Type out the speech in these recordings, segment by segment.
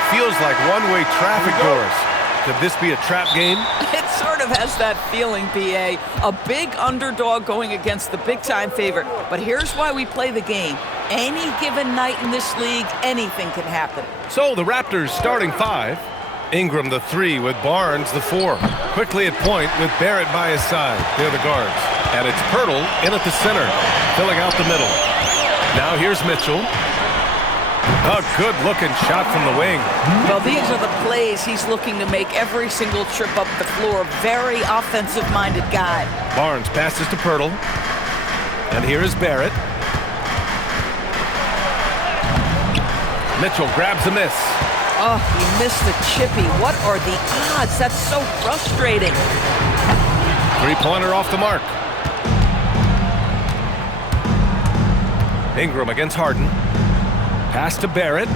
it feels like one-way traffic doors. Could this be a trap game? It sort of has that feeling, PA. A big underdog going against the big-time favorite. But here's why we play the game. Any given night in this league, anything can happen. So the Raptors starting 5. Ingram the 3 with Barnes the 4. Quickly at point with Barrett by his side. They're the guards. And it's Pirtle in at the center, filling out the middle. Now here's Mitchell. A good-looking shot from the wing. Well, these are the plays he's looking to make every single trip up the floor. Very offensive-minded guy. Barnes passes to Pirtle. And here is Barrett. Mitchell grabs a miss. Oh, he missed the chippy. What are the odds? That's so frustrating. Three-pointer off the mark. Ingram against Harden. Pass to Barrett.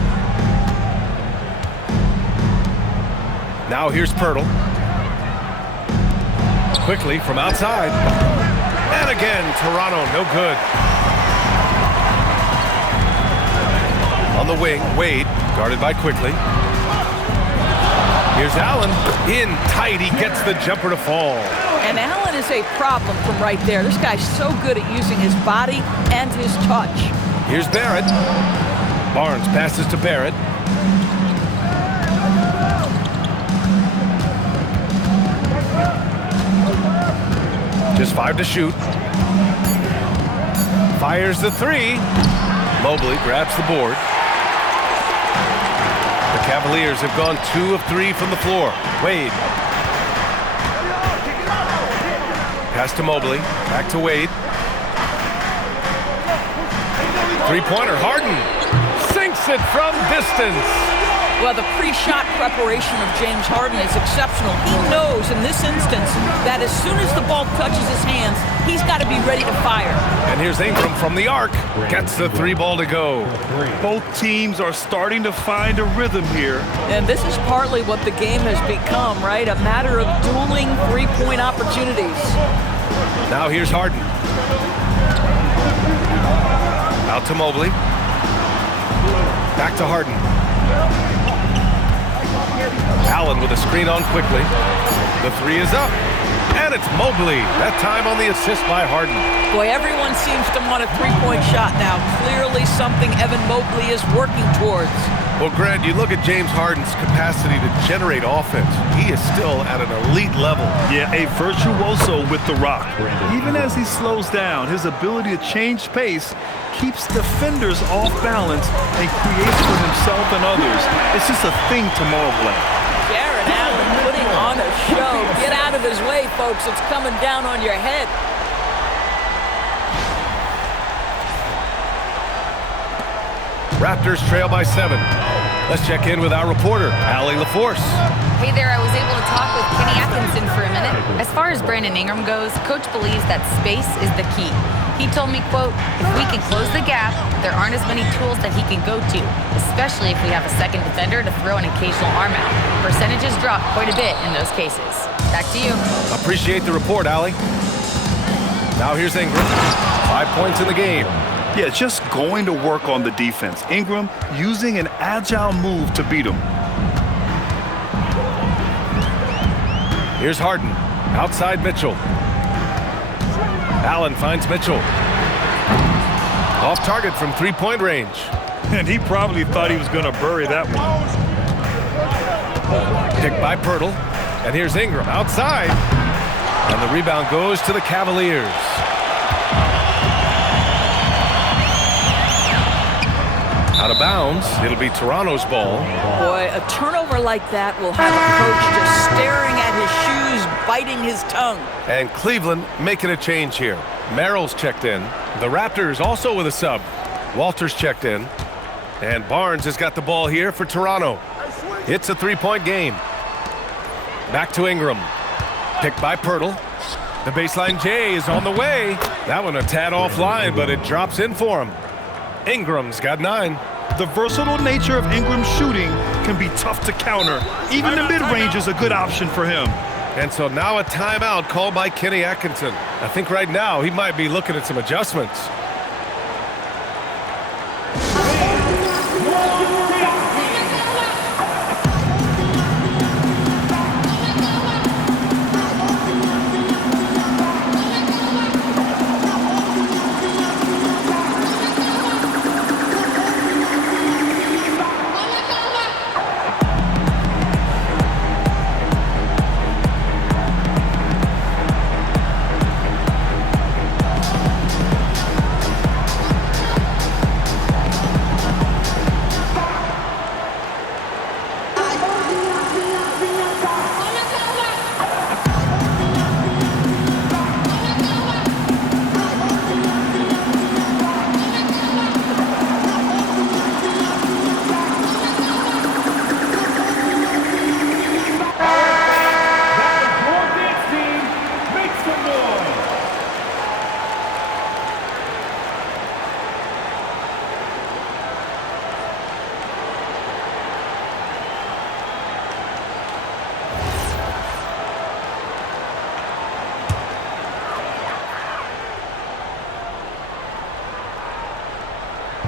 Now here's Pirtle. Quickly from outside. And again, Toronto, no good. On the wing, Wade, guarded by Quickly. Here's Allen. In tight, he gets the jumper to fall. And Allen is a problem from right there. This guy's so good at using his body and his touch. Here's Barrett. Barnes passes to Barrett. Just 5 to shoot. Fires the 3. Mobley grabs the board. The Cavaliers have gone 2 of 3 from the floor. Wade. Pass to Mobley. Back to Wade. Three-pointer. Harden sinks it from distance. Well, the pre-shot preparation of James Harden is exceptional. He knows in this instance that as soon as the ball touches his hands, he's got to be ready to fire. And here's Ingram from the arc. Gets the 3 ball to go. Both teams are starting to find a rhythm here. And this is partly what the game has become, right? A matter of dueling three-point opportunities. Now here's Harden. Out to Mobley. Back to Harden. Allen with a screen on Quickly. The 3 is up. And it's Mobley. That time on the assist by Harden. Boy, everyone seems to want a three-point shot now. Clearly something Evan Mobley is working towards. Well, Grant, you look at James Harden's capacity to generate offense. He is still at an elite level. Yeah, a virtuoso with the rock. Even as he slows down, his ability to change pace keeps defenders off balance and creates for himself and others. It's just a thing tomorrow play. Jared Allen putting on a show. Get out of his way, folks. It's coming down on your head. Raptors trail by 7. Let's check in with our reporter, Allie LaForce. Hey there, I was able to talk with Kenny Atkinson for a minute. As far as Brandon Ingram goes, Coach believes that space is the key. He told me, quote, if we can close the gap, there aren't as many tools that he can go to, especially if we have a second defender to throw an occasional arm out. Percentages drop quite a bit in those cases. Back to you. Appreciate the report, Allie. Now here's Ingram. 5 points in the game. Yeah, just going to work on the defense. Ingram using an agile move to beat him. Here's Harden. Outside Mitchell. Allen finds Mitchell. Off target from three-point range. And he probably thought he was going to bury that one. Picked by Pirtle. And here's Ingram outside. And the rebound goes to the Cavaliers. Out of bounds. It'll be Toronto's ball. Boy, a turnover like that will have a coach just staring at his shoes, biting his tongue. And Cleveland making a change here. Merrill's checked in. The Raptors also with a sub. Walters checked in. And Barnes has got the ball here for Toronto. It's a three-point game. Back to Ingram. Picked by Pirtle. The baseline J is on the way. That one a tad offline, but it drops in for him. Ingram's got 9. The versatile nature of Ingram's shooting can be tough to counter. Even the mid-range is a good option for him. And so now a timeout called by Kenny Atkinson. I think right now he might be looking at some adjustments.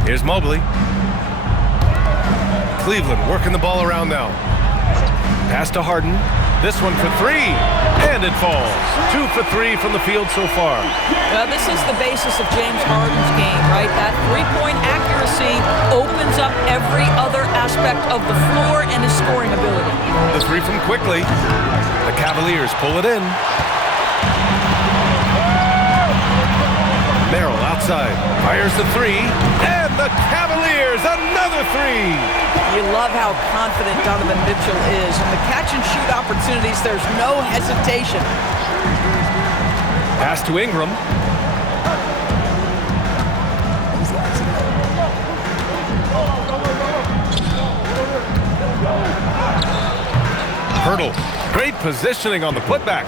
Here's Mobley. Cleveland working the ball around now. Pass to Harden. This one for three, and it falls. 2 for 3 from the field so far. Well, this is the basis of James Harden's game, right? That three-point accuracy opens up every other aspect of the floor and his scoring ability. The three from quickly. The Cavaliers pull it in. Merrill outside, fires the three, and the Cavaliers another three. You love how confident Donovan Mitchell is. In the catch-and-shoot opportunities, there's no hesitation. Pass to Ingram. Hurdle. Great positioning on the putback.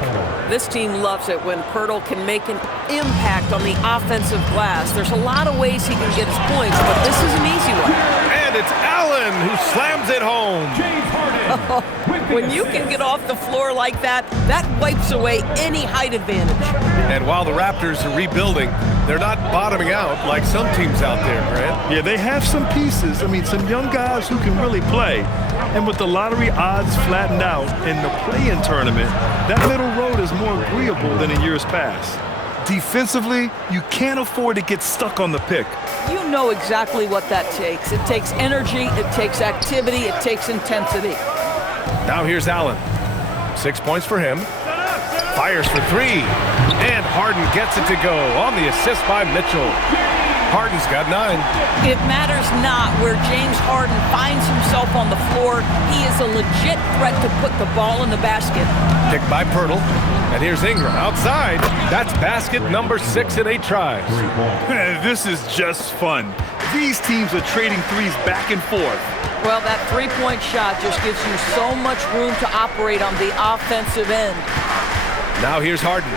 This team loves it when Pirtle can make an impact on the offensive glass. There's a lot of ways he can get his points, but this is an easy one. And it's Allen who slams it home. When you can get off the floor like that, that wipes away any height advantage. And while the Raptors are rebuilding, they're not bottoming out like some teams out there, Grant. Yeah, they have some pieces. I mean, some young guys who can really play. And with the lottery odds flattened out in the play-in tournament, that middle road is more agreeable than in years past. Defensively, you can't afford to get stuck on the pick. You know exactly what that takes. It takes energy, it takes activity, it takes intensity. Now here's Allen. 6 points for him. Fires for three. And Harden gets it to go on the assist by Mitchell. Harden's got 9. It matters not where James Harden finds himself on the floor. He is a legit threat to put the ball in the basket. Picked by Pirtle. And here's Ingram outside. That's basket number 6 in 8 tries. This is just fun. These teams are trading threes back and forth. Well, that three-point shot just gives you so much room to operate on the offensive end. Now here's Harden.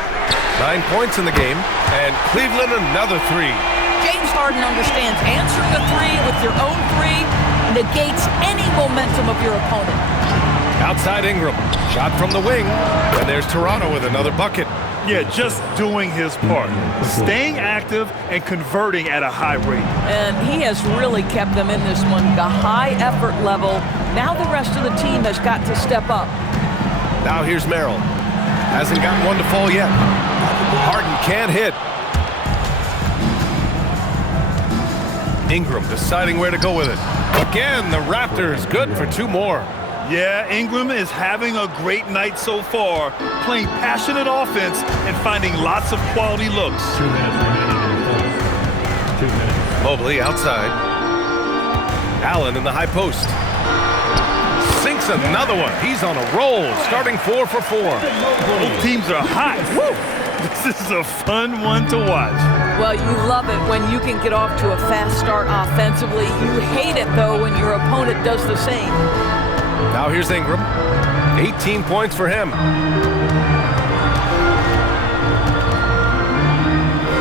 9 points in the game. And Cleveland another 3. James Harden understands answering a three with your own three negates any momentum of your opponent. Outside Ingram. Shot from the wing. And there's Toronto with another bucket. Yeah, just doing his part. Staying active and converting at a high rate. And he has really kept them in this one. The high effort level. Now the rest of the team has got to step up. Now here's Merrill. Hasn't gotten one to fall yet. Harden can't hit. Ingram deciding where to go with it. Again, the Raptors good for 2 more. Yeah, Ingram is having a great night so far, playing passionate offense and finding lots of quality looks. 2 minutes remaining in the fourth. 2 minutes. Mobley outside. Allen in the high post. Sinks another one. He's on a roll, starting 4 for 4. Both teams are hot. Woo! This is a fun one to watch. Well, you love it when you can get off to a fast start offensively. You hate it, though, when your opponent does the same. Now here's Ingram. 18 points for him.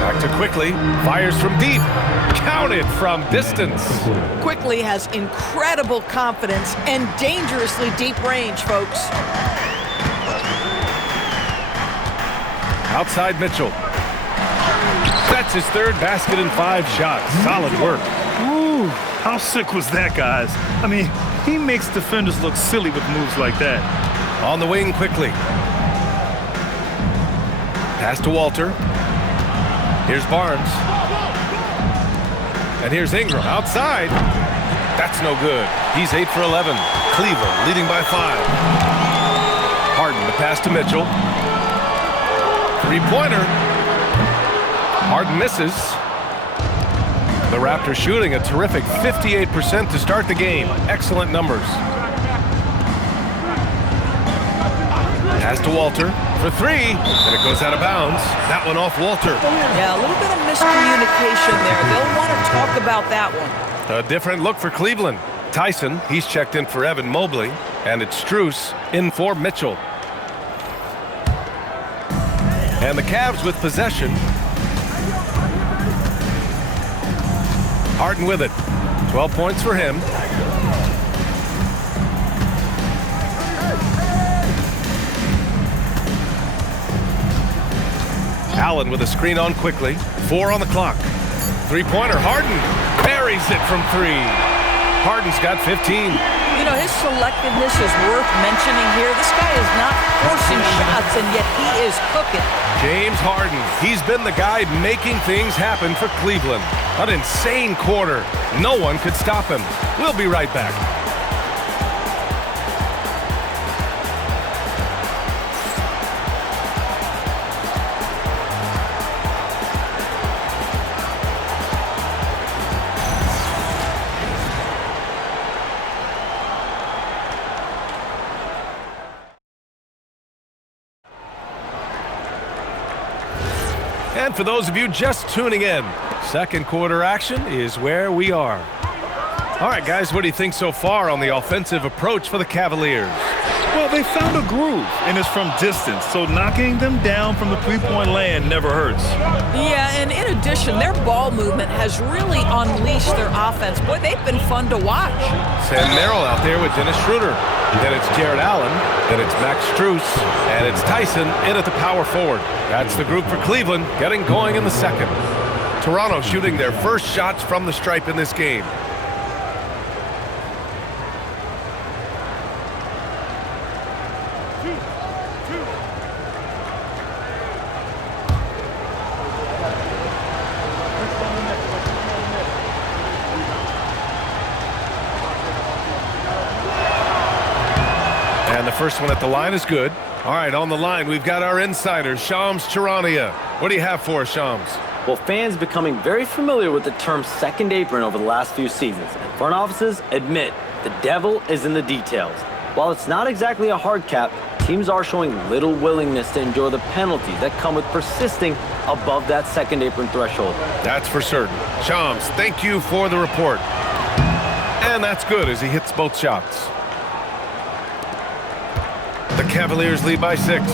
Back to Quickly. Fires from deep. Counted from distance. Quickly has incredible confidence and dangerously deep range, folks. Outside Mitchell. That's his 3rd basket in 5 shots. Solid work. Ooh, how sick was that, guys? I mean, he makes defenders look silly with moves like that. On the wing Quickly. Pass to Walter. Here's Barnes. And here's Ingram outside. That's no good. He's 8 for 11. Cleveland leading by 5. Harden the pass to Mitchell. 3-pointer. Harden misses. The Raptors shooting a terrific 58% to start the game. Excellent numbers. Pass to Walter for 3, and it goes out of bounds. That one off Walter. Yeah, a little bit of miscommunication there. They'll want to talk about that one. A different look for Cleveland. Tyson, he's checked in for Evan Mobley, and it's Strus in for Mitchell. And the Cavs with possession. Harden with it. 12 points for him. Allen with a screen on Quickly. 4 on the clock. 3-pointer. Harden. Buried. buries it from 3. Harden's got 15. You know, his selectiveness is worth mentioning here. This guy is not forcing shots, and yet he is cooking. James Harden, he's been the guy making things happen for Cleveland. An insane quarter. No one could stop him. We'll be right back. And for those of you just tuning in, second quarter action is where we are. All right, guys, what do you think so far on the offensive approach for the Cavaliers? Well, they found a groove, and it's from distance, so knocking them down from the three-point land never hurts. Yeah, and in addition, their ball movement has really unleashed their offense. Boy, they've been fun to watch. Sam Merrill out there with Dennis Schroeder. Then it's Jared Allen. Then it's Max Strus. And it's Tyson in at the power forward. That's the group for Cleveland getting going in the second. Toronto shooting their first shots from the stripe in this game. And the first one at the line is good. All right, on the line, we've got our insider, Shams Charania. What do you have for us, Shams? Well, fans becoming very familiar with the term second apron over the last few seasons. And front offices admit the devil is in the details. While it's not exactly a hard cap, teams are showing little willingness to endure the penalties that come with persisting above that second apron threshold. That's for certain. Shams, thank you for the report. And that's good as he hits both shots. The Cavaliers lead by 6.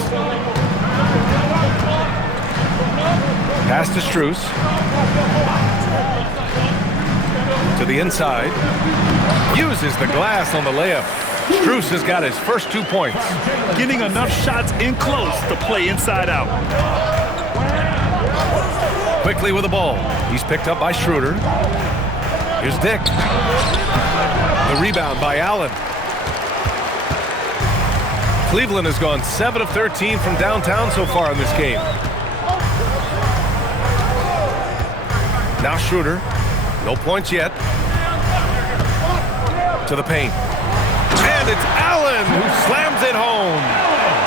Pass to Strus. To the inside. Uses the glass on the layup. Strus has got his first 2 points. Getting enough shots in close to play inside out. Quickly with the ball. He's picked up by Schroeder. Here's Dick. The rebound by Allen. Cleveland has gone 7 of 13 from downtown so far in this game. Now Schroeder. No points yet. To the paint. And it's Allen who slams it home.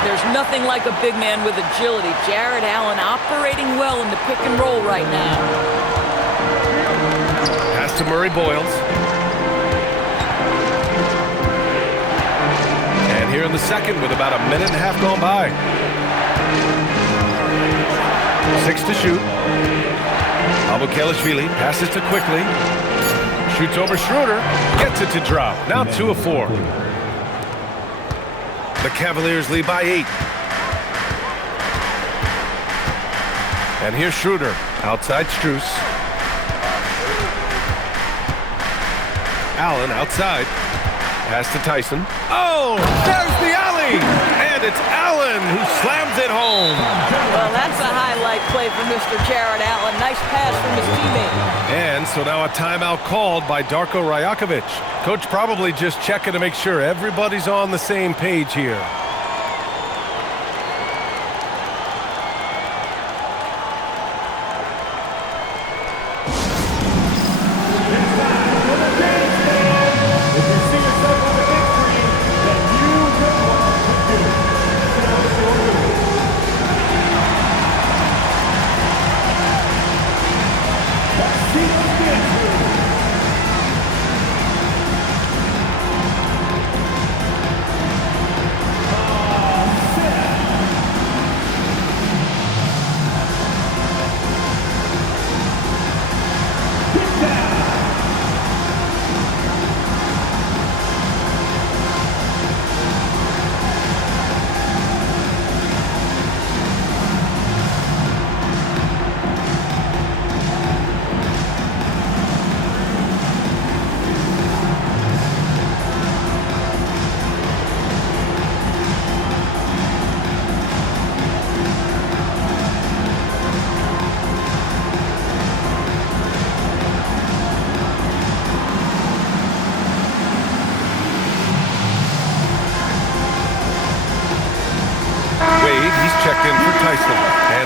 There's nothing like a big man with agility. Jared Allen operating well in the pick and roll right now. Pass to Murray Boyles. And here in the second with about a minute and a half gone by. 6 to shoot. Abukelashvili passes to Quickly. Shoots over Schroeder. Gets it to drop. Now 2 of 4. The Cavaliers lead by 8. And here's Schroeder. Outside Strus. Allen outside. Pass to Tyson. Oh, there's the alley! And it's Allen who slams it home. Well, that's a highlight play for Mr. Jared Allen. Nice pass from his teammate. And so now a timeout called by Darko Rajakovic. Coach probably just checking to make sure everybody's on the same page here.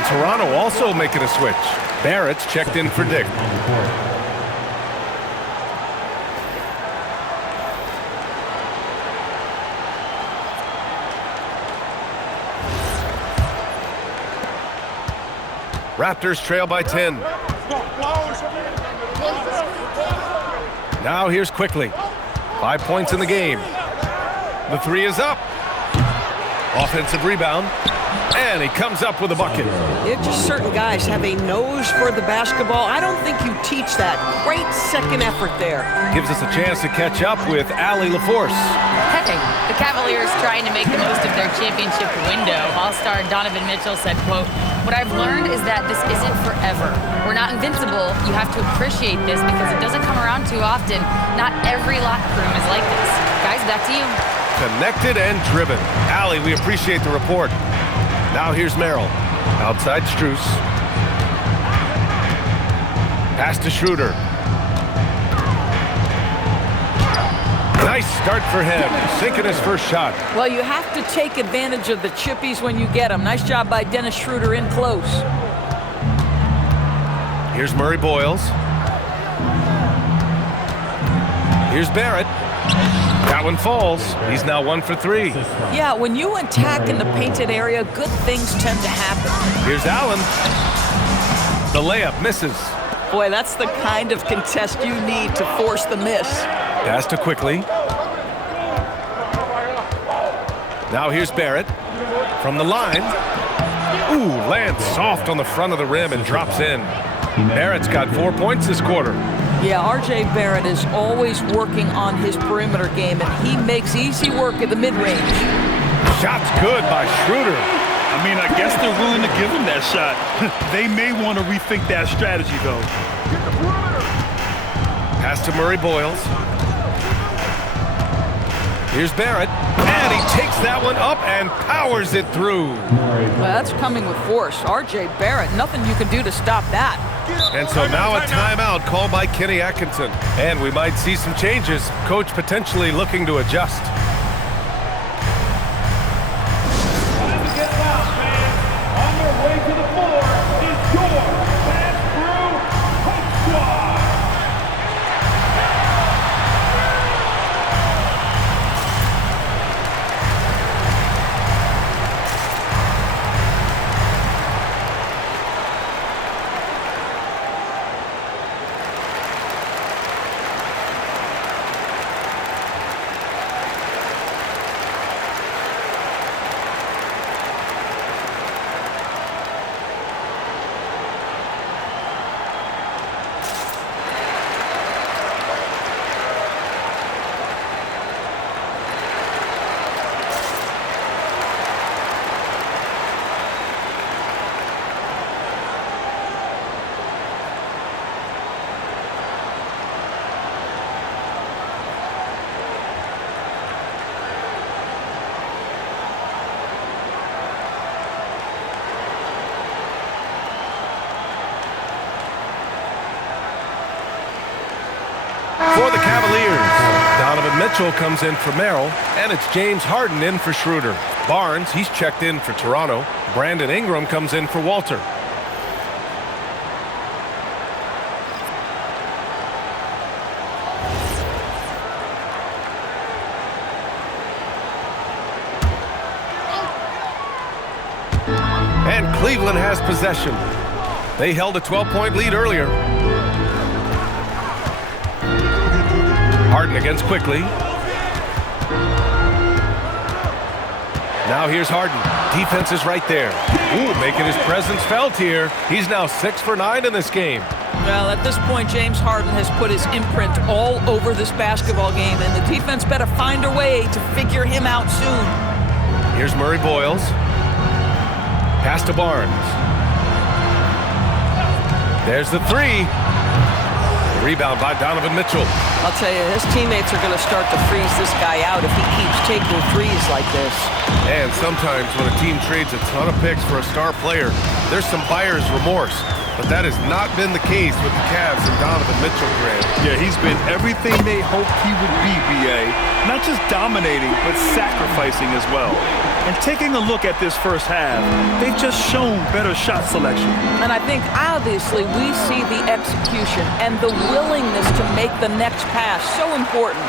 And Toronto also making a switch. Barrett's checked in for Dick. Raptors trail by 10. Now here's Quickly. 5 points in the game. The three is up. Offensive rebound. And he comes up with a bucket. Just certain guys have a nose for the basketball. I don't think you teach that. Great second effort there. Gives us a chance to catch up with Allie LaForce. Hey, the Cavaliers trying to make the most of their championship window. All-star Donovan Mitchell said, quote, "What I've learned is that this isn't forever. We're not invincible. You have to appreciate this because it doesn't come around too often. Not every locker room is like this." Guys, back to you. Connected and driven. Allie, we appreciate the report. Now here's Merrill. Outside Strus. Pass to Schroeder. Nice start for him. Sinking his first shot. Well, you have to take advantage of the chippies when you get them. Nice job by Dennis Schroeder in close. Here's Murray Boyles. Here's Barrett. That one falls. He's now 1 for 3. Yeah, when you attack in the painted area, good things tend to happen. Here's Allen. The layup misses. Boy, that's the kind of contest you need to force the miss. Pass to Quickly. Now here's Barrett. From the line. Ooh, lands soft on the front of the rim and drops in. Barrett's got 4 points this quarter. Yeah, R.J. Barrett is always working on his perimeter game, and he makes easy work at the mid-range. Shot's good by Schroeder. I mean, I guess they're willing to give him that shot. They may want to rethink that strategy, though. Pass to Murray Boyles. Here's Barrett, and he takes that one up and powers it through. Well, that's coming with force. R.J. Barrett, nothing you can do to stop that. And so now a timeout called by Kenny Atkinson. And we might see some changes. Coach potentially looking to adjust. On their way to the floor is your Fast Brew Coach Squad. For the Cavaliers, Donovan Mitchell comes in for Merrill, and it's James Harden in for Schroeder. Barnes, he's checked in for Toronto. Brandon Ingram comes in for Walter. And Cleveland has possession. They held a 12-point lead earlier. Harden against Quickly. Now here's Harden. Defense is right there. Ooh, making his presence felt here. He's now 6 for 9 in this game. Well, at this point, James Harden has put his imprint all over this basketball game, and the defense better find a way to figure him out soon. Here's Murray Boyles. Pass to Barnes. There's the three. Rebound by Donovan Mitchell. I'll tell you, his teammates are going to start to freeze this guy out if he keeps taking threes like this. And sometimes when a team trades a ton of picks for a star player, there's some buyer's remorse. But that has not been the case with the Cavs and Donovan Mitchell, Grant. Yeah, he's been everything they hoped he would be, B.A. Not just dominating, but sacrificing as well. And taking a look at this first half, they've just shown better shot selection. And I think obviously we see the execution and the willingness to make the next pass so important.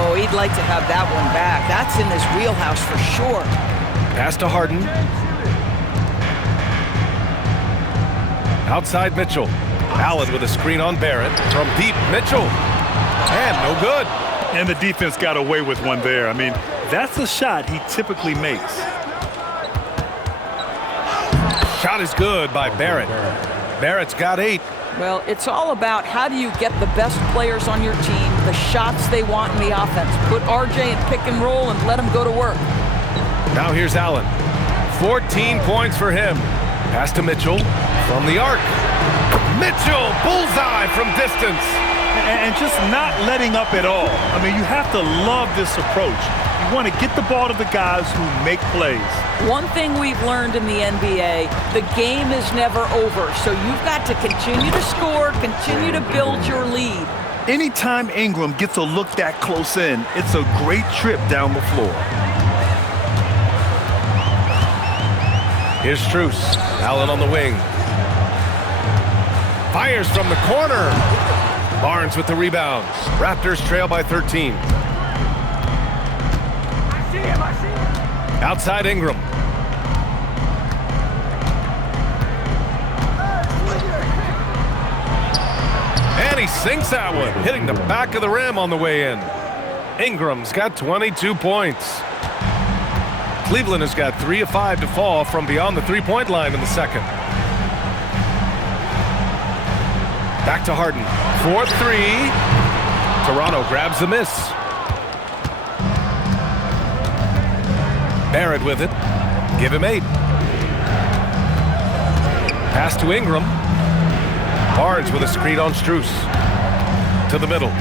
Oh, he'd like to have that one back. That's in his wheelhouse for sure. Pass to Harden. Outside Mitchell. Allen with a screen on Barrett. From deep, Mitchell. And no good. And the defense got away with one there. I mean, that's a shot he typically makes. Shot is good by Barrett. Barrett's got 8. Well, it's all about how do you get the best players on your team, the shots they want in the offense. Put RJ in pick and roll and let him go to work. Now here's Allen. 14 points for him. Pass to Mitchell from the arc. Mitchell, bullseye from distance. And just not letting up at all. I mean, you have to love this approach. You want to get the ball to the guys who make plays. One thing we've learned in the NBA, the game is never over. So you've got to continue to score, continue to build your lead. Anytime Ingram gets a look that close in, it's a great trip down the floor. Here's Strus. Allen on the wing. Fires from the corner. Barnes with the rebound. Raptors trail by 13. Outside Ingram. And he sinks that one, hitting the back of the rim on the way in. Ingram's got 22 points. Cleveland has got 3 of 5 to fall from beyond the three-point line in the second. Back to Harden. 4-3. Toronto grabs the miss. Barrett with it. Give him 8. Pass to Ingram. Barnes with a screen on Strus. To the middle.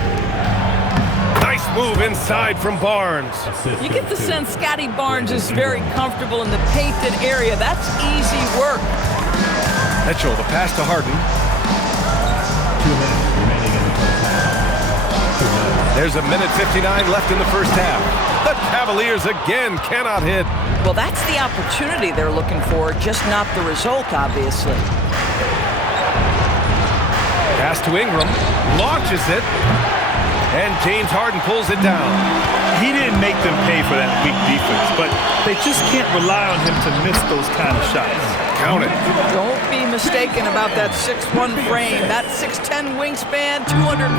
Nice move inside from Barnes. You get the sense Scotty Barnes is very comfortable in the painted area. That's easy work. Mitchell, the pass to Harden. 2 minutes remaining in the first half. There's a minute 59 left in the first half. The Cavaliers again cannot hit. Well, that's the opportunity they're looking for, just not the result, obviously. Pass to Ingram. Launches it. And James Harden pulls it down. He didn't make them pay for that weak defense, but they just can't rely on him to miss those kind of shots. Count it. Don't be mistaken about that 6'1" frame. That 6'10" wingspan, 215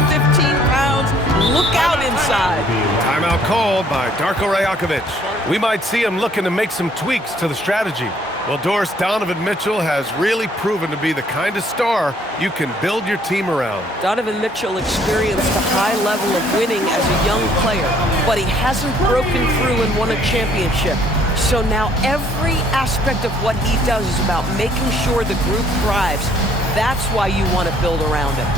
pounds. Look out inside. Timeout called by Darko Rajakovic. We might see him looking to make some tweaks to the strategy. Well, Doris, Donovan Mitchell has really proven to be the kind of star you can build your team around. Donovan Mitchell experienced a high level of winning as a young player, but he hasn't broken through and won a championship. So now every aspect of what he does is about making sure the group thrives. That's why you want to build around him.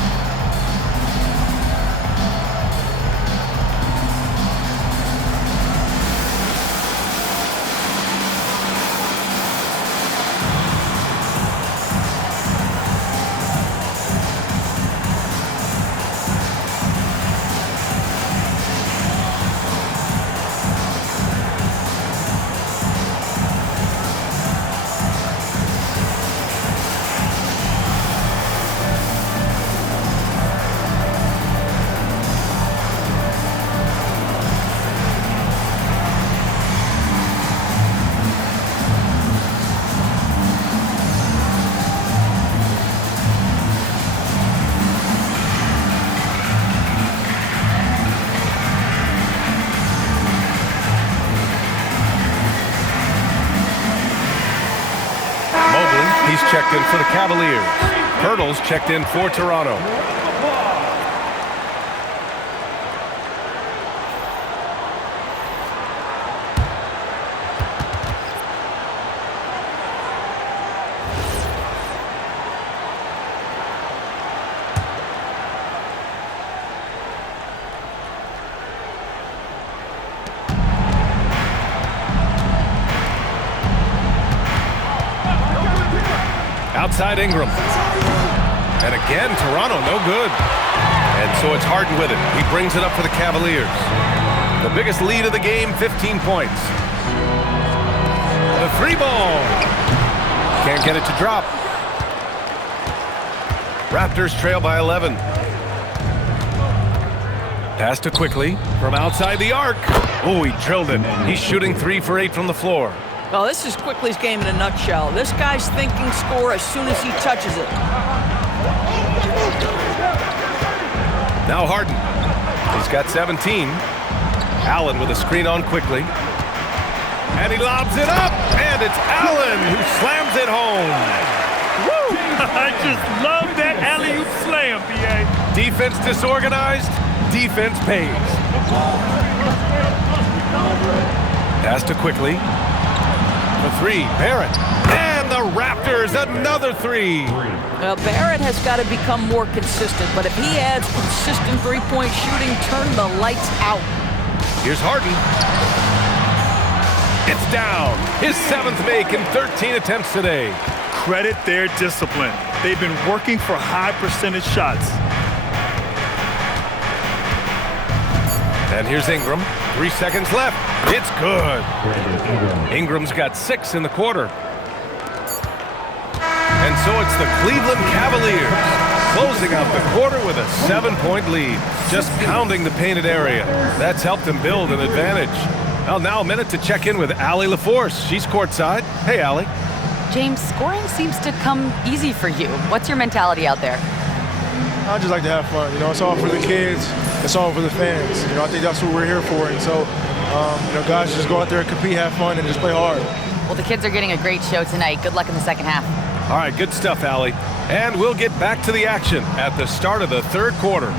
He's checked in for the Cavaliers. Hurdle's checked in for Toronto. Outside Ingram. And again, Toronto, no good. And so it's Harden with it. He brings it up for the Cavaliers. The biggest lead of the game, 15 points. The three ball. Can't get it to drop. Raptors trail by 11. Pass to Quickly from outside the arc. Oh, he drilled it. He's shooting 3 for 8 from the floor. Well, this is Quickly's game in a nutshell. This guy's thinking score as soon as he touches it. Now Harden. He's got 17. Allen with a screen on Quickly. And he lobs it up. And it's Allen who slams it home. Woo! I just love that alley-oop slam, B.A. Defense disorganized. Defense pays. Pass to Quickly. The three, Barrett. And the Raptors, another three. Well, Barrett has got to become more consistent, but if he adds consistent three-point shooting, turn the lights out. Here's Harden. It's down. His 7th make in 13 attempts today. Credit their discipline. They've been working for high percentage shots. And here's Ingram. 3 seconds left. It's good. Ingram's got 6 in the quarter. And so it's the Cleveland Cavaliers closing out the quarter with a 7-point lead. Just pounding the painted area. That's helped them build an advantage. Well, now a minute to check in with Allie LaForce. She's courtside. Hey, Allie. James, scoring seems to come easy for you. What's your mentality out there? I just like to have fun. You know, it's all for the kids. It's all for the fans. You know, I think that's what we're here for. And so, you know, guys just go out there and compete, have fun, and just play hard. Well, the kids are getting a great show tonight. Good luck in the second half. All right, good stuff, Allie. And we'll get back to the action at the start of the third quarter.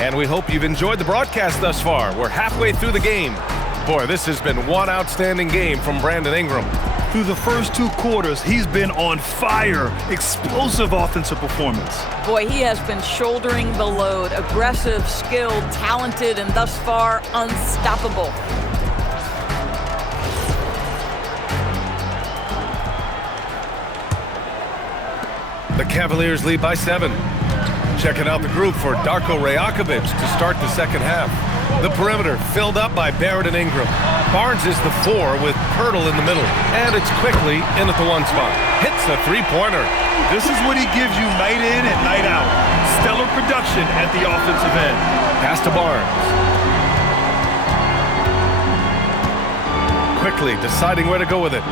And we hope you've enjoyed the broadcast thus far. We're halfway through the game. Boy, this has been one outstanding game from Brandon Ingram. Through the first 2 quarters, he's been on fire. Explosive offensive performance. Boy, he has been shouldering the load. Aggressive, skilled, talented, and thus far, unstoppable. The Cavaliers lead by 7. Checking out the group for Darko Rajakovic to start the second half. The perimeter filled up by Barrett and Ingram. Barnes is the 4 with Pirtle in the middle. And it's Quickly in at the 1 spot. Hits the three-pointer. This is what he gives you night in and night out. Stellar production at the offensive end. Pass to Barnes. Quickly deciding where to go with it.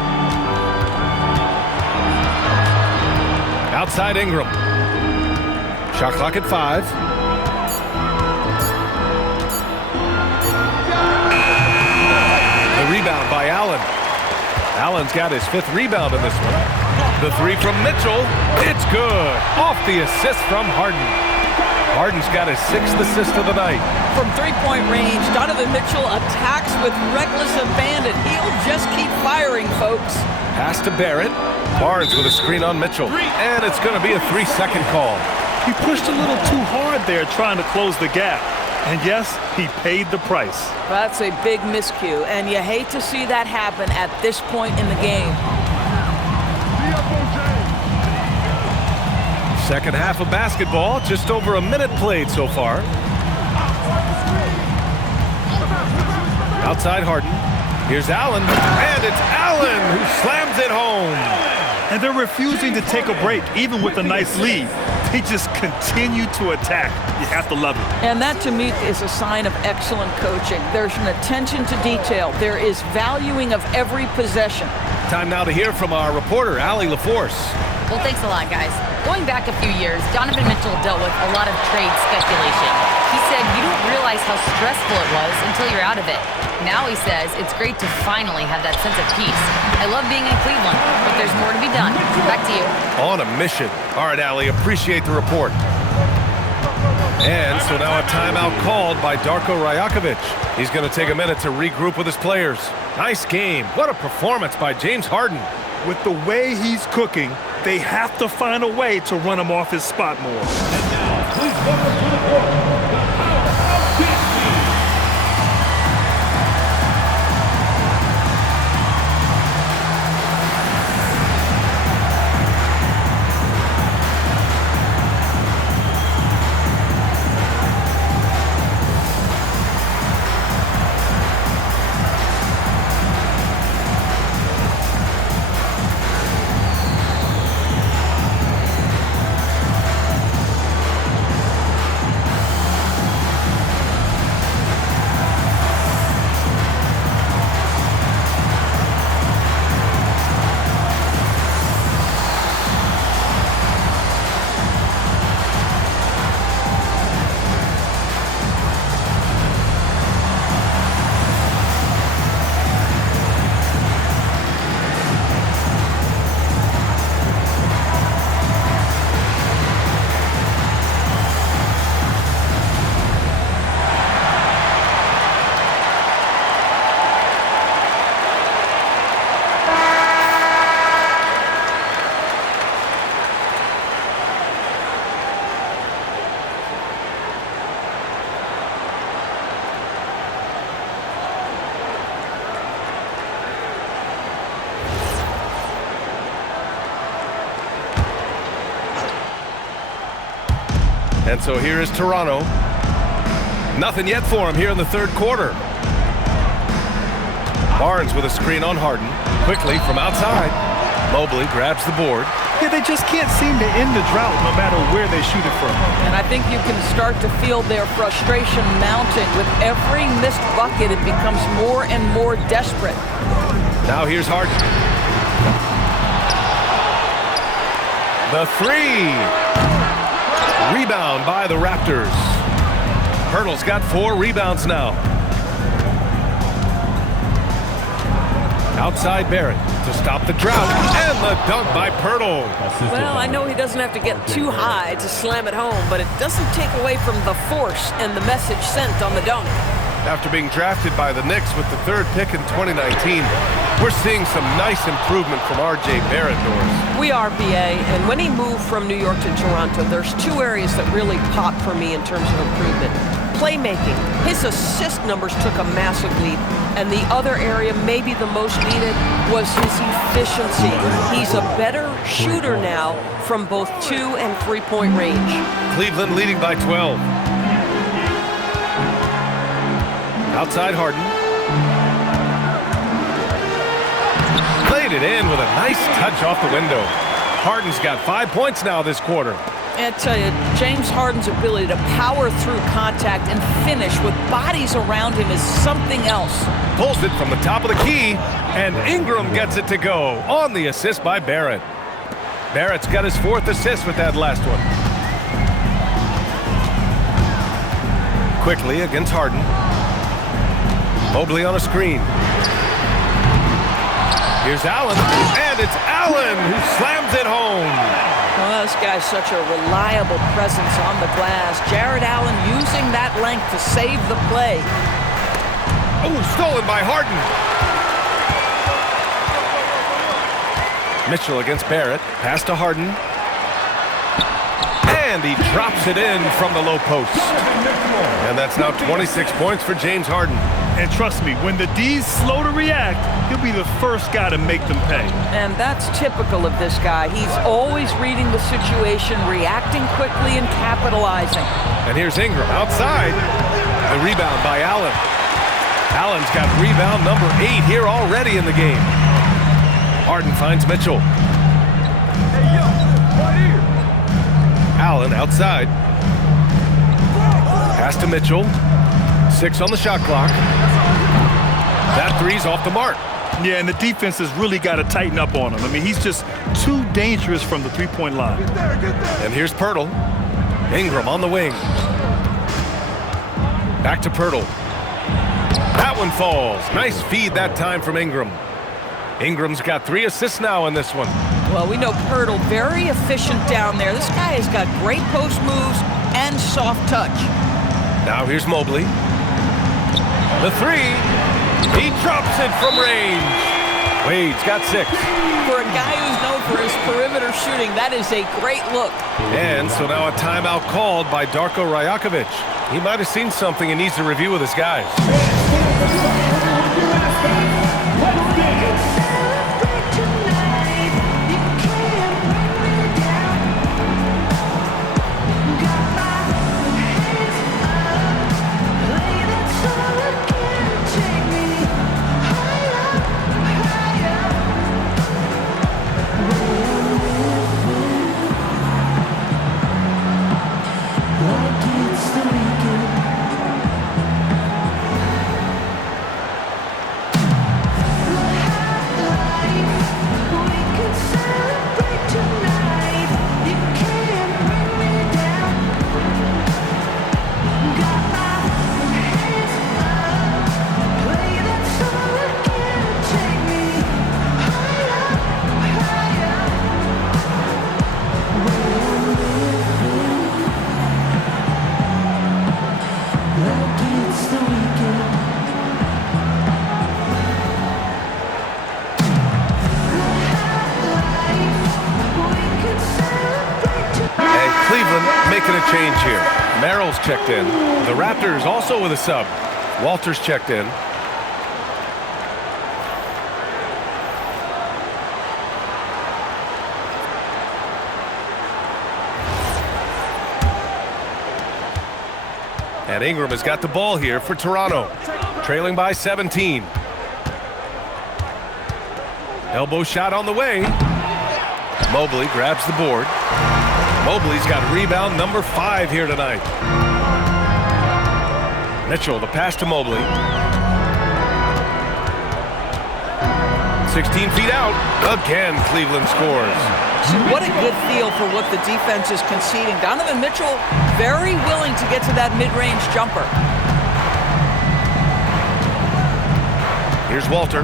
Outside Ingram. Shot clock at 5. The rebound by Allen. Allen's got his 5th rebound in this one. The 3 from Mitchell. It's good. Off the assist from Harden. Harden's got his 6th assist of the night. From three-point range, Donovan Mitchell attacks with reckless abandon. He'll just keep firing, folks. Pass to Barrett. Barnes with a screen on Mitchell. And it's going to be a 3-second call. He pushed a little too hard there trying to close the gap. And yes, he paid the price. That's a big miscue, and you hate to see that happen at this point in the game. Second half of basketball, just over a minute played so far. Outside Harden. Here's Allen, and it's Allen who slams it home. And they're refusing to take a break, even with a nice lead. They just continue to attack. You have to love it. And that, to me, is a sign of excellent coaching. There's an attention to detail. There is valuing of every possession. Time now to hear from our reporter, Allie LaForce. Well, thanks a lot, guys. Going back a few years, Donovan Mitchell dealt with a lot of trade speculation. He said you don't realize how stressful it was until you're out of it. Now he says it's great to finally have that sense of peace. I love being in Cleveland, but there's more to be done. Back to you. On a mission. All right, Allie, appreciate the report. And so now a timeout called by Darko Rajakovic. He's going to take a minute to regroup with his players. Nice game. What a performance by James Harden. With the way he's cooking, they have to find a way to run him off his spot more. And now, please welcome to the court, the powerhouse Kings. And so here is Toronto. Nothing yet for him here in the third quarter. Barnes with a screen on Harden. Quickly from outside. Mobley grabs the board. Yeah, they just can't seem to end the drought no matter where they shoot it from. And I think you can start to feel their frustration mounting. With every missed bucket, it becomes more and more desperate. Now here's Harden. The three. Rebound by the Raptors. Hurdle's got 4 rebounds now. Outside Barrett to stop the drought. And the dunk by Pirtle. Well, I know he doesn't have to get too high to slam it home, but it doesn't take away from the force and the message sent on the dunk. After being drafted by the Knicks with the 3rd pick in 2019, we're seeing some nice improvement from R.J. Barrett, Norris. We are, BA, and when he moved from New York to Toronto, there's 2 areas that really popped for me in terms of improvement. Playmaking. His assist numbers took a massive leap, and the other area, maybe the most needed, was his efficiency. He's a better shooter now from both 2- and 3-point range. Cleveland leading by 12. Outside Harden. Played it in with a nice touch off the window. Harden's got 5 points now this quarter. I tell you, James Harden's ability to power through contact and finish with bodies around him is something else. Pulls it from the top of the key, and Ingram gets it to go on the assist by Barrett. Barrett's got his 4th assist with that last one. Quickly against Harden. Mobley on a screen. Here's Allen, and it's Allen who slams it home. Well, this guy's such a reliable presence on the glass. Jared Allen using that length to save the play. Oh, stolen by Harden. Mitchell against Barrett. Pass to Harden. And he drops it in from the low post. And that's now 26 points for James Harden. And trust me, when the D's slow to react, he'll be the first guy to make them pay. And that's typical of this guy. He's always reading the situation, reacting quickly, and capitalizing. And here's Ingram outside. The rebound by Allen. Allen's got rebound number 8 here already in the game. Harden finds Mitchell. Allen outside. Pass to Mitchell. 6 on the shot clock. That three's off the mark. Yeah, and the defense has really got to tighten up on him. I mean, he's just too dangerous from the three-point line. And here's Pirtle. Ingram on the wing. Back to Pirtle. That one falls. Nice feed that time from Ingram. Ingram's got 3 assists now in this one. Well, we know Pirtle very efficient down there. This guy has got great post moves and soft touch. Now here's Mobley. The 3. He drops it from range. Wade's got 6. For a guy who's known for his perimeter shooting, that is a great look. And so now a timeout called by Darko Rajakovic. He might have seen something and needs to review with his guys. Making a change here. Merrill's checked in. The Raptors also with a sub. Walters checked in. And Ingram has got the ball here for Toronto. Trailing by 17. Elbow shot on the way. Mobley grabs the board. Mobley's got rebound number 5 here tonight. Mitchell, the pass to Mobley. 16 feet out. Again, Cleveland scores. What a good feel for what the defense is conceding. Donovan Mitchell very willing to get to that mid-range jumper. Here's Walter.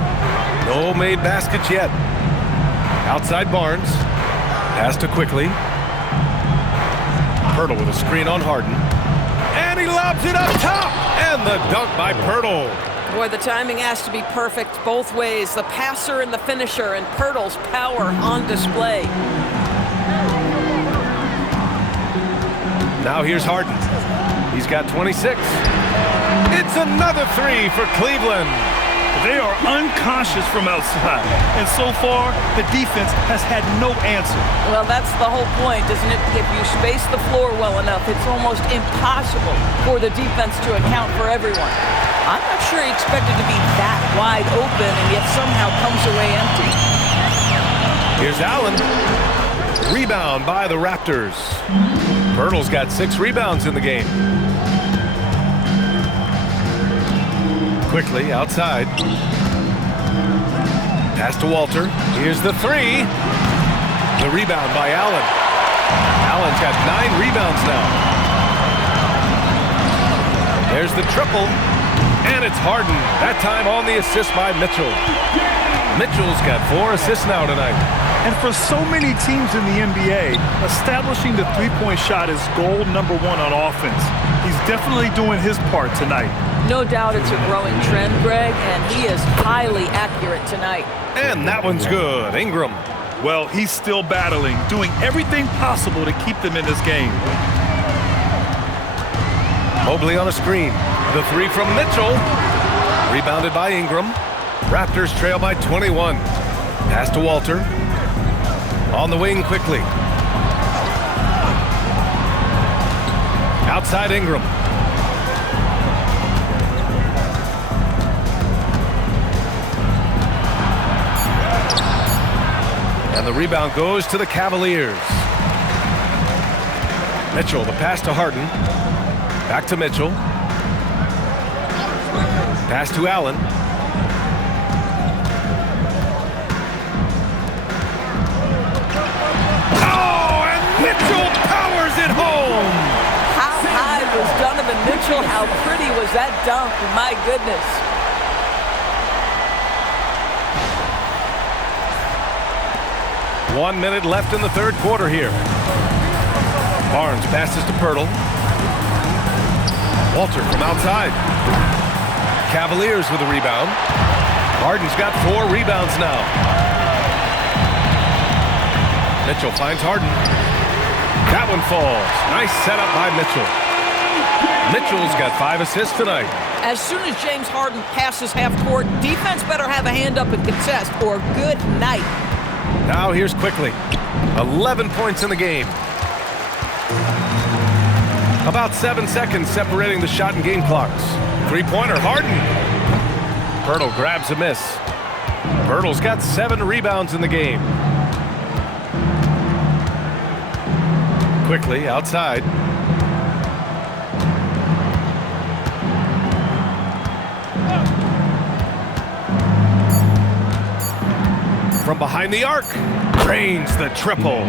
No made baskets yet. Outside Barnes. Pass to Quickly. Pirtle with a screen on Harden. And he lobs it up top. And the dunk by Pirtle. Boy, the timing has to be perfect both ways. The passer and the finisher, and Pirtle's power on display. Now here's Harden. He's got 26. It's another 3 for Cleveland. They are unconscious from outside, and so far, the defense has had no answer. Well, that's the whole point, isn't it? If you space the floor well enough, it's almost impossible for the defense to account for everyone. I'm not sure he expected to be that wide open, and yet somehow comes away empty. Here's Allen. Rebound by the Raptors. Pirtle's got 6 rebounds in the game. Quickly outside. Pass to Walter. Here's the 3. The rebound by Allen. Allen's got 9 rebounds now. There's the triple. And it's Harden. That time on the assist by Mitchell. Mitchell's got 4 assists now tonight. And for so many teams in the NBA, establishing the three-point shot is goal number 1 on offense. He's definitely doing his part tonight. No doubt it's a growing trend, Greg, and he is highly accurate tonight. And that one's good. Ingram. Well, he's still battling, doing everything possible to keep them in this game. Mobley on a screen. The 3 from Mitchell. Rebounded by Ingram. Raptors trail by 21. Pass to Walter. On the wing quickly. Outside Ingram. And the rebound goes to the Cavaliers. Mitchell, the pass to Harden. Back to Mitchell. Pass to Allen. Mitchell powers it home. How high was Donovan Mitchell? How pretty was that dunk? My goodness. One minute left in the third quarter here. Barnes passes to Pirtle. Walter from outside. Cavaliers with a rebound. Harden's got 4 rebounds now. Mitchell finds Harden. That one falls. Nice setup by Mitchell. Mitchell's got 5 assists tonight. As soon as James Harden passes half court, defense better have a hand up and contest, or good night. Now here's Quickly. 11 points in the game. About 7 seconds separating the shot and game clocks. Three-pointer, Harden. Pirtle grabs a miss. Pirtle's got 7 rebounds in the game. Quickly outside. From behind the arc. Drains the triple.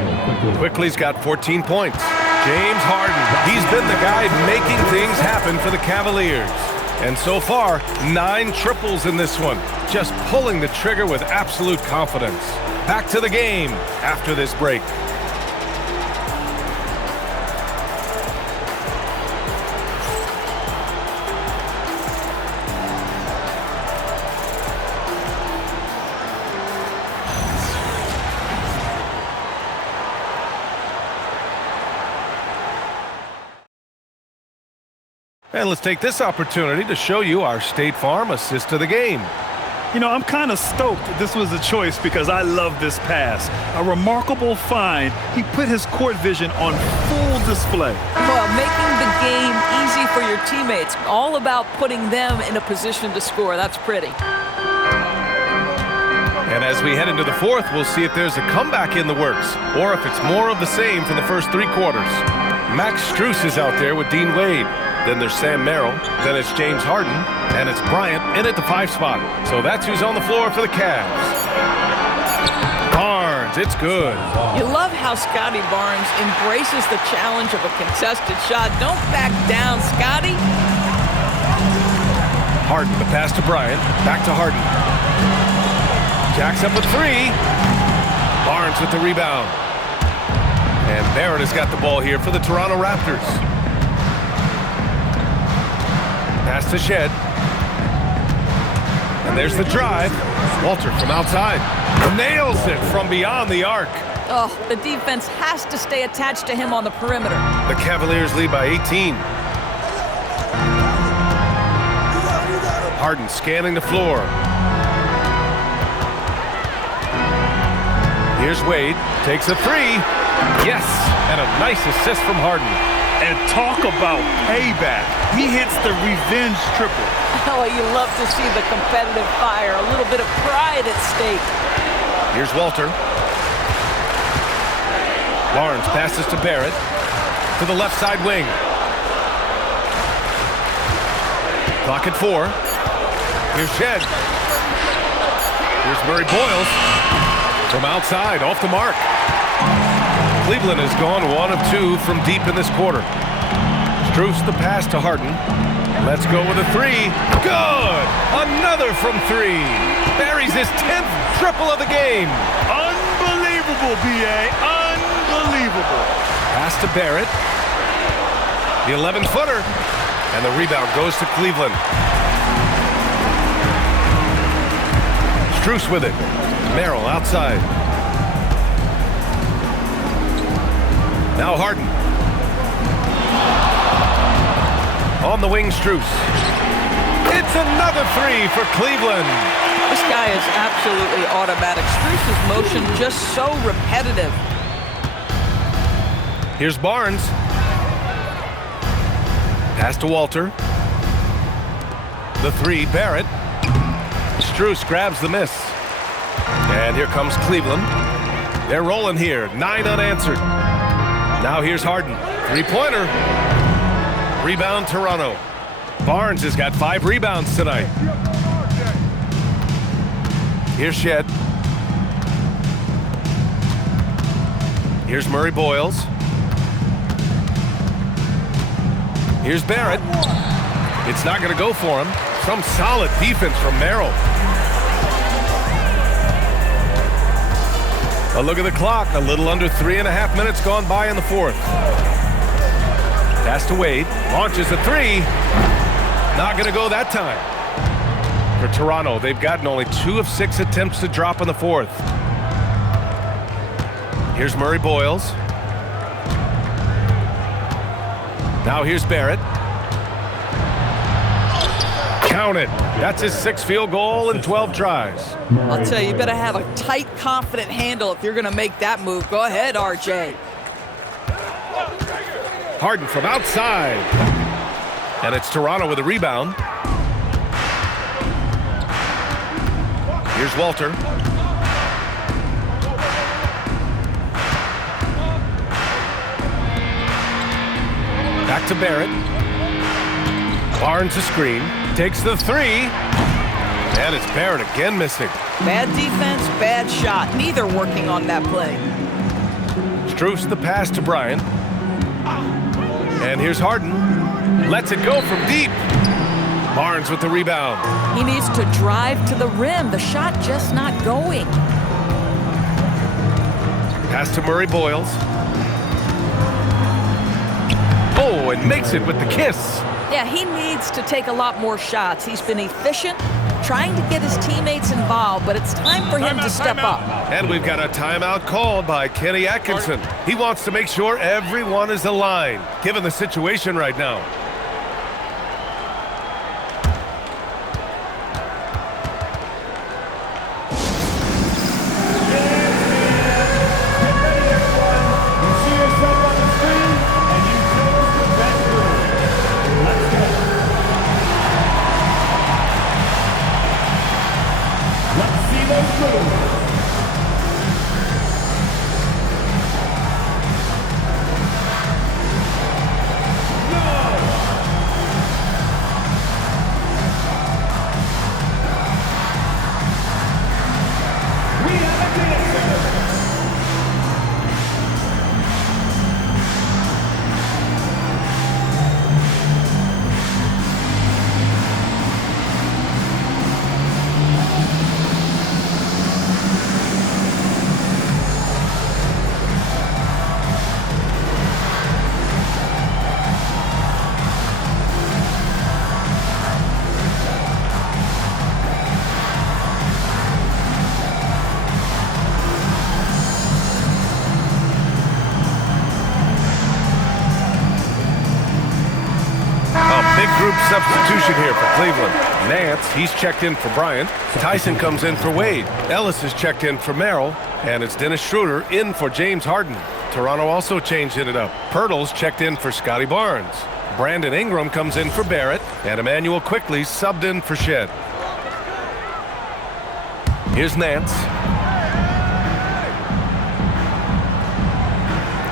Quickly's got 14 points. James Harden, he's been the guy making things happen for the Cavaliers. And so far, 9 triples in this one. Just pulling the trigger with absolute confidence. Back to the game after this break. And let's take this opportunity to show you our State Farm assist of the game. You know, I'm kind of stoked this was a choice because I love this pass. A remarkable find. He put his court vision on full display. Well, making the game easy for your teammates. All about putting them in a position to score. That's pretty. And as we head into the fourth, we'll see if there's a comeback in the works or if it's more of the same from the first 3 quarters. Max Strus is out there with Dean Wade. Then there's Sam Merrill. Then it's James Harden. And it's Bryant in at the 5 spot. So that's who's on the floor for the Cavs. Barnes, it's good. You love how Scotty Barnes embraces the challenge of a contested shot. Don't back down, Scotty. Harden, the pass to Bryant. Back to Harden. Jacks up with 3. Barnes with the rebound. And Barrett has got the ball here for the Toronto Raptors. Pass to Shed. And there's the drive. Walter from outside. Nails it from beyond the arc. Oh, the defense has to stay attached to him on the perimeter. The Cavaliers lead by 18. Harden scanning the floor. Here's Wade. Takes a 3. Yes! And a nice assist from Harden. And talk about payback. He hits the revenge triple. Oh, you love to see the competitive fire. A little bit of pride at stake. Here's Walter. Barnes passes to Barrett. To the left side wing. Clock at 4. Here's Shed. Here's Murray Boyles. From outside, off the mark. Cleveland has gone 1 of 2 from deep in this quarter. Strus the pass to Harden. Let's go with a 3. Good! Another from 3. Buries his 10th triple of the game. Unbelievable, B.A. Unbelievable. Pass to Barrett. The 11-footer. And the rebound goes to Cleveland. Strus with it. Merrill outside. Now Harden. On the wing, Strus. It's another 3 for Cleveland. This guy is absolutely automatic. Strus's motion just so repetitive. Here's Barnes. Pass to Walter. The 3, Barrett. Strus grabs the miss. And here comes Cleveland. They're rolling here. 9 unanswered. Now here's Harden. 3-pointer. Rebound Toronto. Barnes has got 5 rebounds tonight. Here's Shed. Here's Murray Boyles. Here's Barrett. It's not going to go for him. Some solid defense from Merrill. A look at the clock. A little under 3.5 minutes gone by in the fourth. Pass to Wade. Launches a three. Not going to go that time. For Toronto, they've gotten only 2 of 6 attempts to drop in the fourth. Here's Murray Boyles. Now here's Barrett. Count it. That's his 6th field goal in 12 tries. I'll tell you, you better have a tight, confident handle if you're going to make that move. Go ahead, RJ. Harden from outside. And it's Toronto with a rebound. Here's Walter. Back to Barrett. Barnes a screen. Takes the three. And it's Barrett again missing. Bad defense, bad shot. Neither working on that play. Strus the pass to Bryant. And here's Harden. Lets it go from deep. Barnes with the rebound. He needs to drive to the rim. The shot just not going. Pass to Murray Boyles. Oh, and makes it with the kiss. Yeah, he needs to take a lot more shots. He's been efficient, trying to get his teammates involved, but it's time for him to step up. And we've got a timeout called by Kenny Atkinson. He wants to make sure everyone is aligned, given the situation right now. Group substitution here for Cleveland. Nance, he's checked in for Bryant. Tyson comes in for Wade. Ellis is checked in for Merrill. And it's Dennis Schroeder in for James Harden. Toronto also changed it up. Pirtle's checked in for Scotty Barnes. Brandon Ingram comes in for Barrett. And Emmanuel Quickly subbed in for Shed. Here's Nance.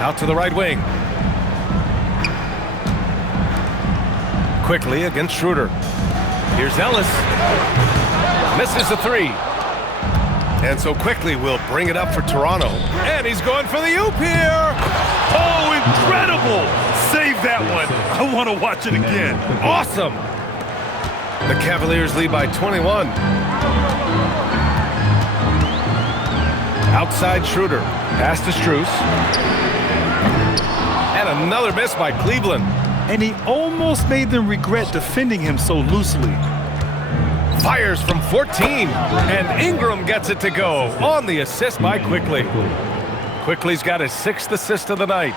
Out to the right wing. Quickly against Schroeder. Here's Ellis. Misses the three. And so Quickly will bring it up for Toronto. And he's going for the oop here. Oh, incredible. Save that one. I want to watch it again. Awesome. The Cavaliers lead by 21. Outside Schroeder. Pass to Strus. And another miss by Cleveland. And he almost made them regret defending him so loosely. Fires from 14, and Ingram gets it to go on the assist by Quickly. Quickly's got his 6th assist of the night.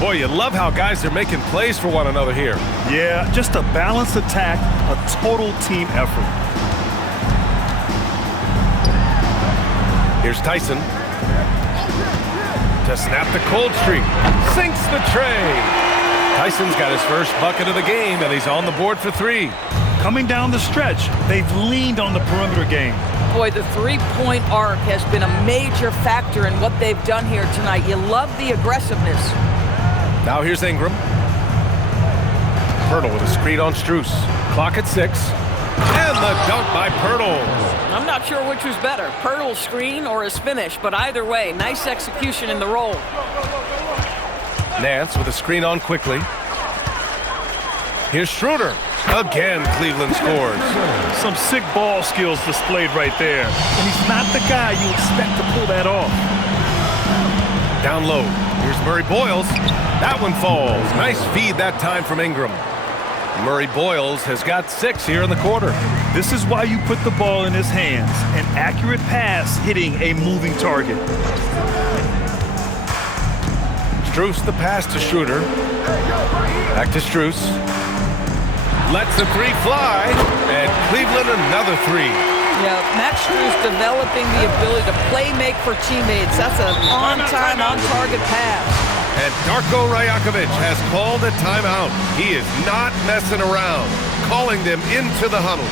Boy, you love how guys are making plays for one another here. Yeah, just a balanced attack, a total team effort. Here's Tyson. To snap the cold streak. Sinks the tray. Tyson's got his first bucket of the game, and he's on the board for 3. Coming down the stretch, they've leaned on the perimeter game. Boy, the three-point arc has been a major factor in what they've done here tonight. You love the aggressiveness. Now here's Ingram. Pirtle with a screen on Strus. Clock at 6. And the dunk by Pirtle. I'm not sure which was better, Pirtle's screen or his finish, but either way, nice execution in the roll. Nance with a screen on Quickly. Here's Schroeder. Again, Cleveland scores. Some sick ball skills displayed right there. And he's not the guy you expect to pull that off. Down low. Here's Murray Boyles. That one falls. Nice feed that time from Ingram. Murray Boyles has got 6 here in the quarter. This is why you put the ball in his hands. An accurate pass hitting a moving target. Strus the pass to Schroeder. Back to Strus. Lets the 3 fly. And Cleveland another 3. Yeah, Max Strus developing the ability to play make for teammates. That's an on-time, on-target pass. And Darko Rajakovic has called a timeout. He is not messing around, calling them into the huddle.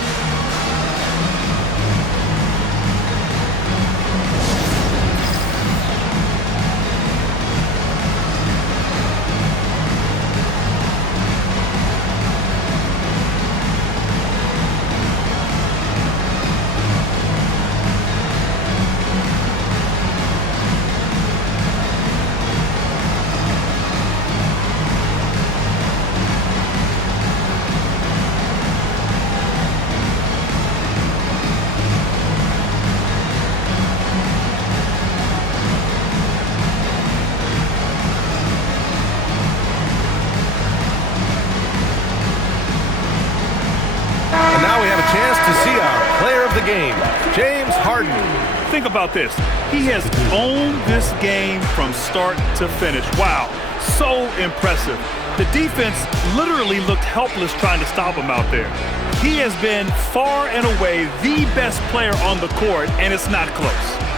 Game, James Harden. Think about this. He has owned this game from start to finish. Wow, so impressive. The defense literally looked helpless trying to stop him out there. He has been far and away the best player on the court, and it's not close.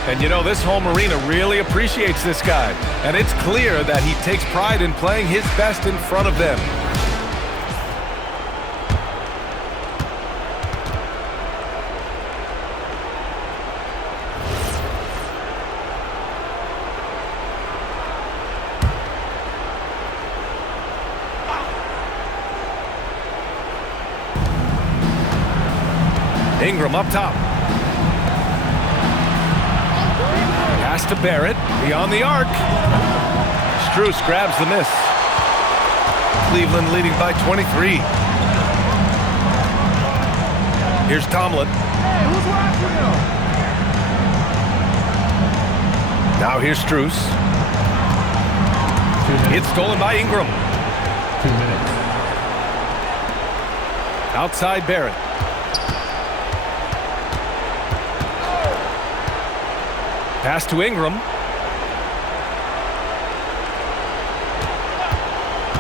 And you know, this home arena really appreciates this guy, and it's clear that he takes pride in playing his best in front of them. Ingram up top. Pass to Barrett. Beyond the arc. Strus grabs the miss. Cleveland leading by 23. Here's Tomlin. Now here's Strus. It's stolen by Ingram. 2 minutes. Outside Barrett. Pass to Ingram.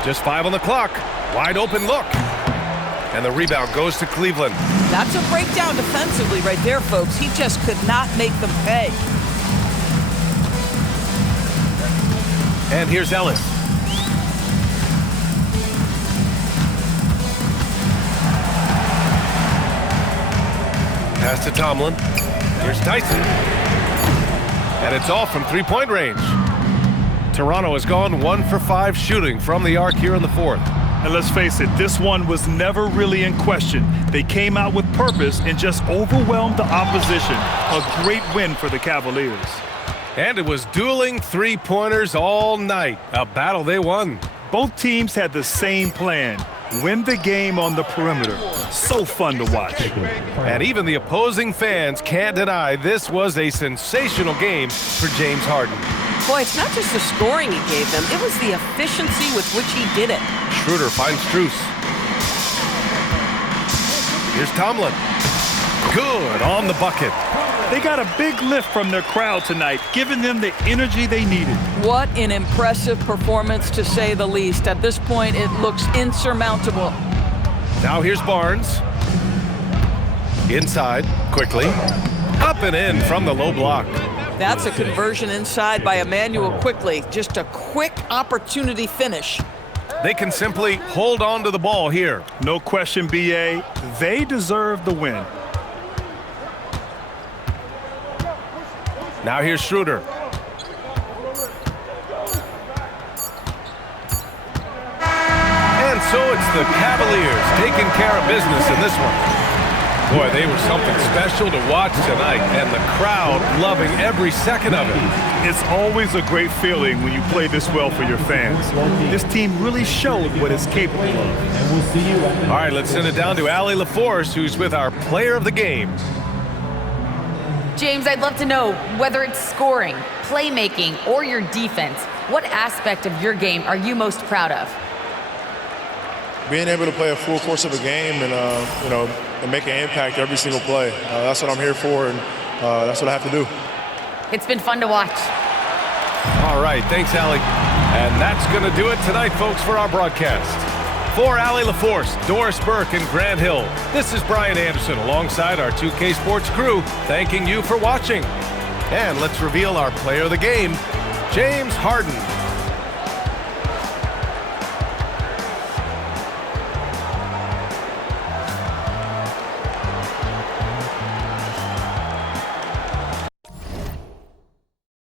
Just 5 on the clock. Wide open look. And the rebound goes to Cleveland. That's a breakdown defensively right there, folks. He just could not make them pay. And here's Ellis. Pass to Tomlin. Here's Tyson. And it's off from 3-point range. Toronto has gone 1 for 5 shooting from the arc here in the 4th. And let's face it, this one was never really in question. They came out with purpose and just overwhelmed the opposition. A great win for the Cavaliers. And it was dueling 3-pointers all night. A battle they won. Both teams had the same plan. Win the game on the perimeter. So fun to watch. And even the opposing fans can't deny this was a sensational game for James Harden. Boy, it's not just the scoring he gave them. It was the efficiency with which he did it. Schroeder finds Strus. Here's Tomlin. Good on the bucket. They got a big lift from their crowd tonight, giving them the energy they needed. What an impressive performance, to say the least. At this point, it looks insurmountable. Now here's Barnes. Inside, quickly. Up and in from the low block. That's a conversion inside by Emmanuel quickly. Just a quick opportunity finish. They can simply hold on to the ball here. No question, B.A. They deserve the win. Now here's Schroeder. And so it's the Cavaliers taking care of business in this one. Boy, they were something special to watch tonight, and the crowd loving every second of it. It's always a great feeling when you play this well for your fans. This team really showed what it's capable of. And we'll see you at the All right, let's send it down to Allie LaForce, who's with our player of the game. James, I'd love to know whether it's scoring, playmaking, or your defense. What aspect of your game are you most proud of? Being able to play a full course of a game and, and make an impact every single play. That's what I'm here for, and that's what I have to do. It's been fun to watch. All right, thanks, Allie. And that's going to do it tonight, folks, for our broadcast. For Allie LaForce, Doris Burke, and Grant Hill, this is Brian Anderson alongside our 2K Sports crew, thanking you for watching. And let's reveal our player of the game, James Harden.